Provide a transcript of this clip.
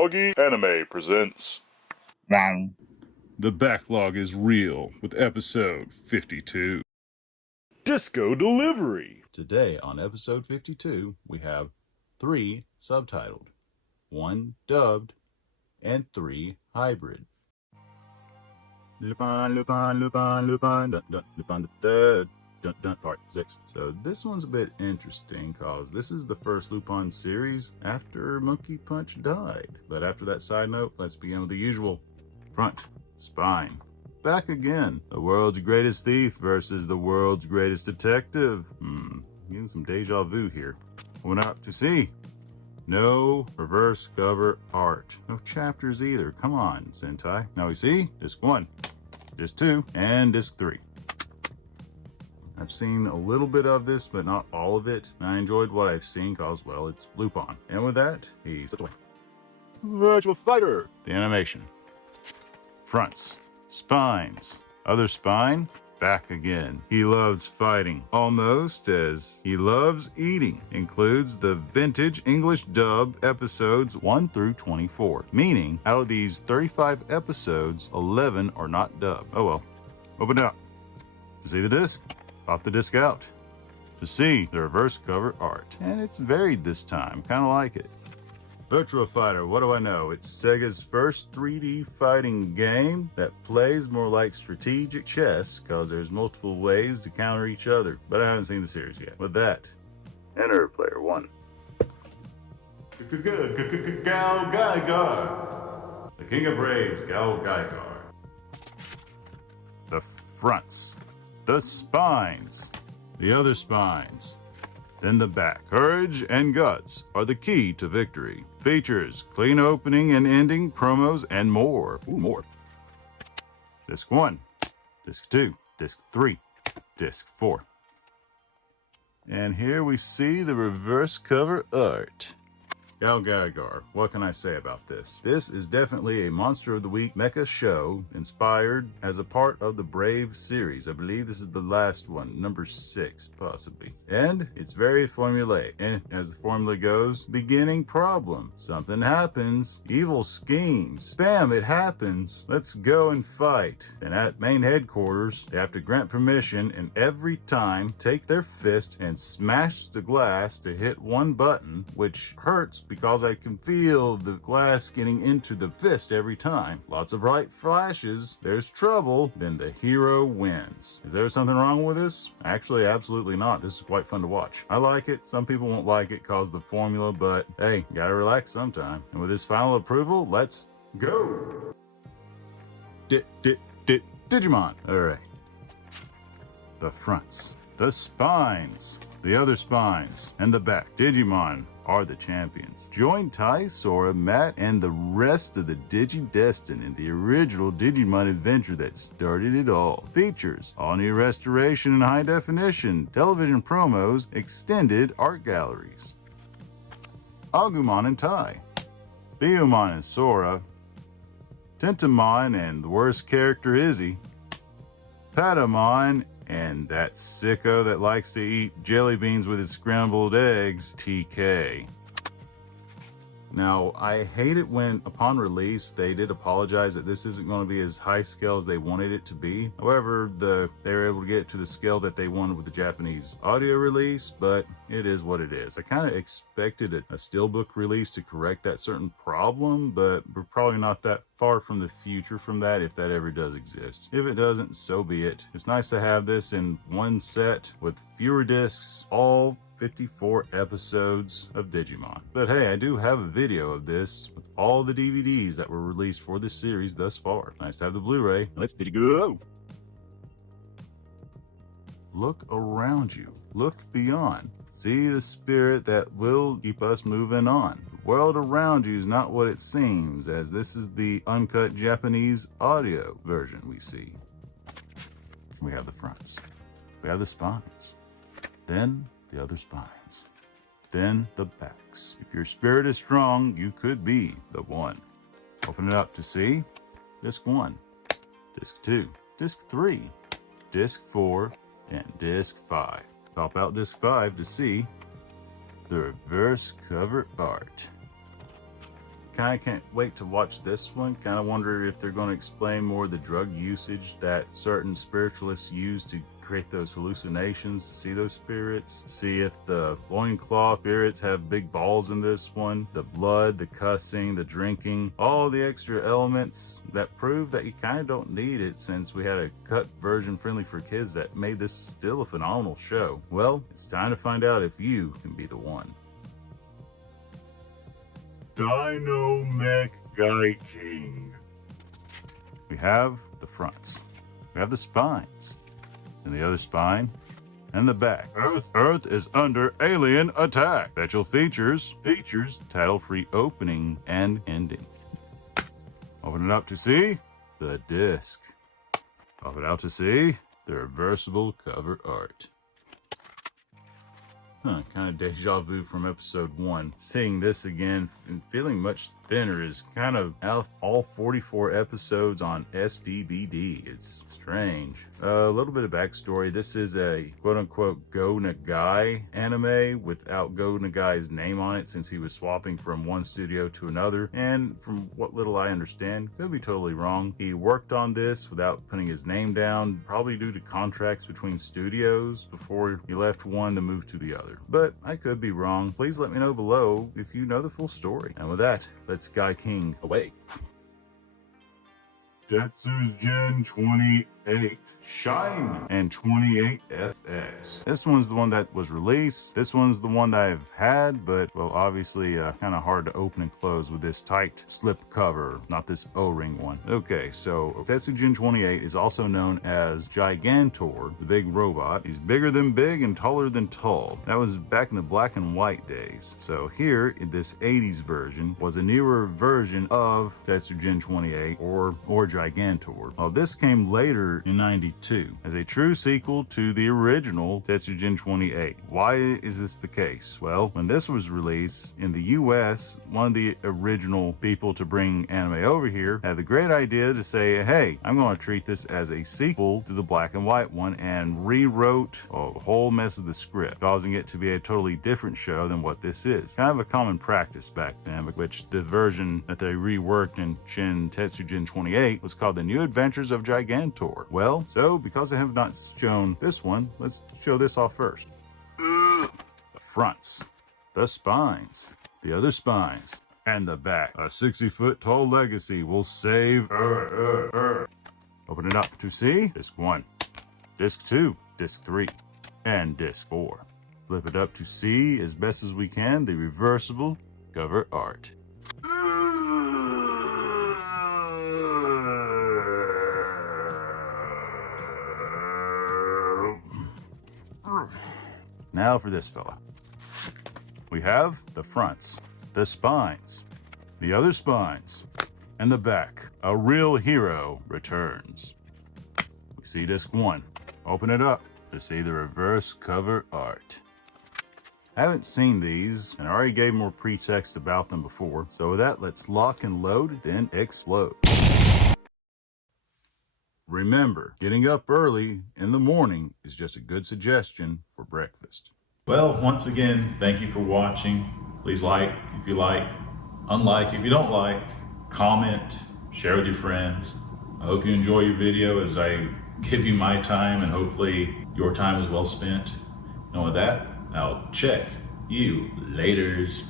Augie Anime presents The Backlog is Real with episode 52. Disco-Delivery. Today on episode 52, we have 3 subtitled, 1 dubbed, and 3 hybrid. Lupin, Lupin, Lupin, Lupin, dun, dun, Lupin the Third, dun, dun, part 6. So this one's a bit interesting because this is the first Lupin series after Monkey Punch died. But after that side note, let's begin with the usual. Front, spine. Back again. The world's greatest thief versus the world's greatest detective. Getting some deja vu here. Went out to sea. No reverse cover art. No chapters either. Come on, Sentai. Now we see disc 1, disc 2, and disc 3. I've seen a little bit of this, but not all of it. And I enjoyed what I've seen because, well, it's Lupin. And with that, he slipped away. Virtua Fighter. The animation. Fronts. Spines. Other spine. Back again. He loves fighting almost as he loves eating. Includes the vintage English dub episodes 1 through 24. Meaning, out of these 35 episodes, 11 are not dubbed. Oh well. Open it up. To see the disc. Pop the disc out. To see the reverse cover art. And it's varied this time. Kind of like it. Virtua Fighter, what do I know? It's Sega's first 3D fighting game that plays more like strategic chess because there's multiple ways to counter each other, but I haven't seen the series yet. With that, enter player 1. GaoGaiGar. The King of Braves, GaoGaiGar. The fronts. The spines. The other spines. Then the back. Courage and guts are the key to victory. Features, clean opening and ending, promos, and more. Ooh, more. Disc 1, Disc 2, Disc 3, Disc 4. And here we see the reverse cover art. GaoGaiGar, what can I say about this? This is definitely a Monster of the Week mecha show inspired as a part of the Brave series. I believe this is the last one, number 6, possibly. And it's very formulaic. And as the formula goes, beginning problem. Something happens. Evil schemes. Bam, it happens. Let's go and fight. And at main headquarters, they have to grant permission and every time take their fist and smash the glass to hit one button, which hurts because I can feel the glass getting into the fist every time. Lots of bright flashes. There's trouble. Then the hero wins. Is there something wrong with this? Actually, absolutely not. This is quite fun to watch. I like it. Some people won't like it because of the formula, but hey, gotta relax sometime. And with this final approval, let's go. Digimon. All right. The fronts. The spines. The other spines. And the back. Digimon are the champions. Join Tai, Sora, Matt, and the rest of the Digi-Destined in the original Digimon adventure that started it all. Features all new restoration and high definition, television promos, extended art galleries. Agumon and Tai, Biyomon and Sora, Tentamon and the worst character Izzy, Patamon and that sicko that likes to eat jelly beans with his scrambled eggs, TK. Now, I hate it when, upon release, they did apologize that this isn't going to be as high scale as they wanted it to be. However, they were able to get to the scale that they wanted with the Japanese audio release, but it is what it is. I kind of expected a steelbook release to correct that certain problem, but we're probably not that far from the future from that if that ever does exist. If it doesn't, so be it. It's nice to have this in one set with fewer discs, all 54 episodes of Digimon. But hey, I do have a video of this with all the DVDs that were released for this series thus far. Nice to have the Blu-ray. Let's go. Look around you. Look beyond. See the spirit that will keep us moving on. The world around you is not what it seems, as this is the uncut Japanese audio version we see. We have the fronts. We have the spines. Then the other spines. Then the backs. If your spirit is strong, you could be the one. Open it up to see Disc 1, Disc 2, Disc 3, Disc 4, and Disc 5. Pop out Disc 5 to see the reverse cover art. kind of can't wait to watch this one. Kind of wonder if they're going to explain more of the drug usage that certain spiritualists use to create those hallucinations, to see those spirits, see if the loincloth spirits have big balls in this one, the blood, the cussing, the drinking, all the extra elements that prove that you kind of don't need it, since we had a cut version friendly for kids that made this still a phenomenal show. Well, it's time to find out if you can be the one. Dino Mech Gaiking. We have the fronts, we have the spines, and the other spine, and the back. Earth is under alien attack. Special features, title-free opening and ending. Open it up to see the disc. Open it out to see the reversible cover art. Kind of deja vu from episode 1. Seeing this again and feeling much thinner is kind of out all 44 episodes on SDBD. It's strange. A little bit of backstory. This is a quote-unquote Go Nagai anime without Go Nagai's name on it, since he was swapping from one studio to another. And from what little I understand, could be totally wrong, he worked on this without putting his name down, probably due to contracts between studios before he left one to move to the other. But I could be wrong. Please let me know below if you know the full story. And with that, let's Gaiking away. Tetsujin 28, Shine, and 28FX. This one's the one that was released. This one's the one that I've had, but, well, obviously kind of hard to open and close with this tight slip cover, not this O-ring one. Okay, so Tetsujin 28 is also known as Gigantor, the big robot. He's bigger than big and taller than tall. That was back in the black and white days. So here, in this 80s version, was a newer version of Tetsujin 28, or Gigantor. Well, this came later in 92 as a true sequel to the original Tetsujin 28. Why is this the case? Well, when this was released in the US, one of the original people to bring anime over here had the great idea to say, hey, I'm going to treat this as a sequel to the black and white one, and rewrote a whole mess of the script, causing it to be a totally different show than what this is. Kind of a common practice back then, which the version that they reworked in Shin Tetsujin 28 was called The New Adventures of Gigantor. Well, so because I have not shown this one, let's show this off first. The fronts, the spines, the other spines, and the back. A 60-foot tall legacy will save Earth. Open it up to see Disc 1, Disc 2, Disc 3, and Disc 4. Flip it up to see, as best as we can, the reversible cover art. Now for this fella. We have the fronts, the spines, the other spines, and the back. A real hero returns. We see Disc 1. Open it up to see the reverse cover art. I haven't seen these, and I already gave more pretext about them before. So with that, let's lock and load, then explode. Remember, getting up early in the morning is just a good suggestion for breakfast. Well, once again, thank you for watching. Please like if you like, unlike if you don't like, comment, share with your friends. I hope you enjoy your video as I give you my time, and hopefully your time is well spent. And with that, I'll check you laters.